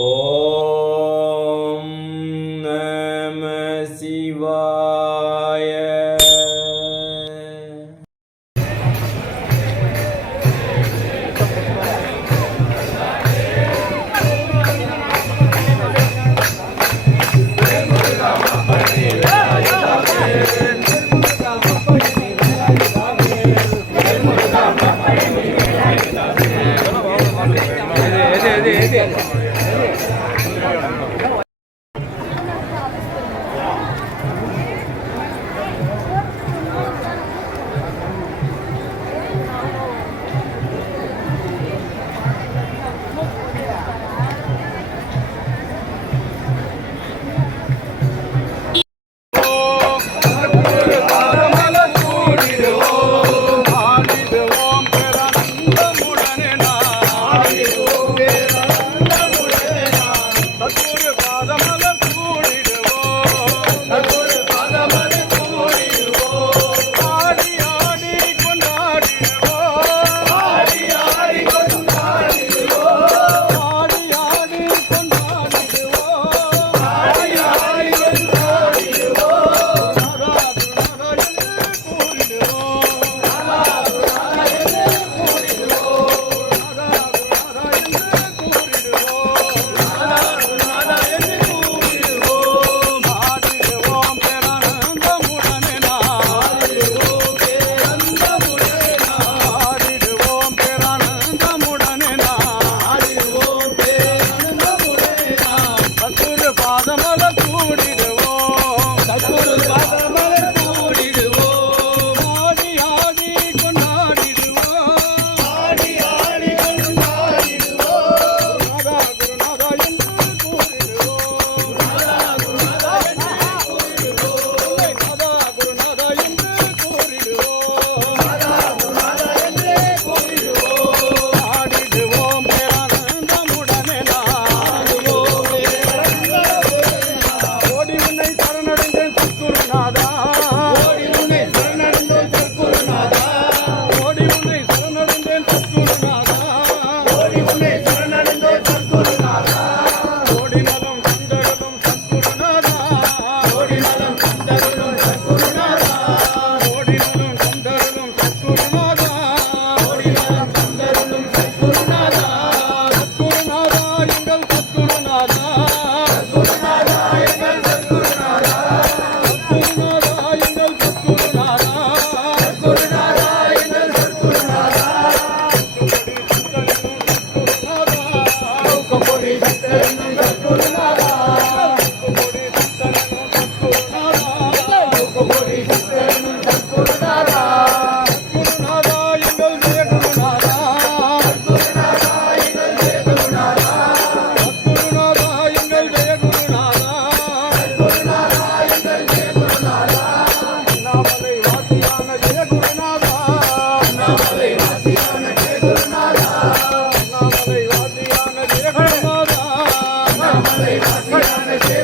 ओ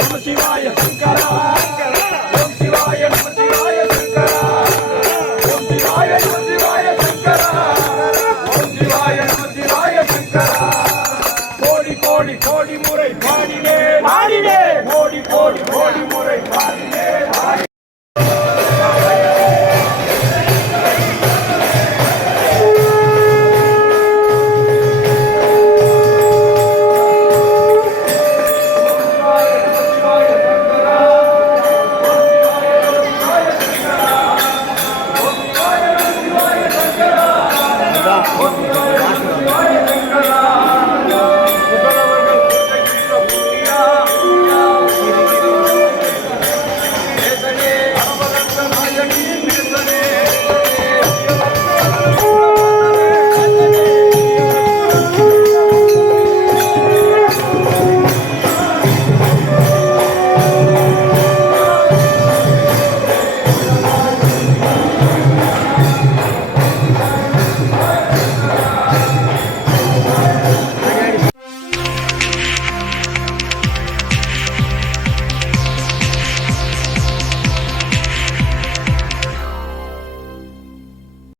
நம சிவாய சங்கரா. ஓம் சிவாய நம சிவாய சங்கரா. ஓம் சிவாய நம சிவாய சங்கரா. கோடி முறை பாடினே பாடினே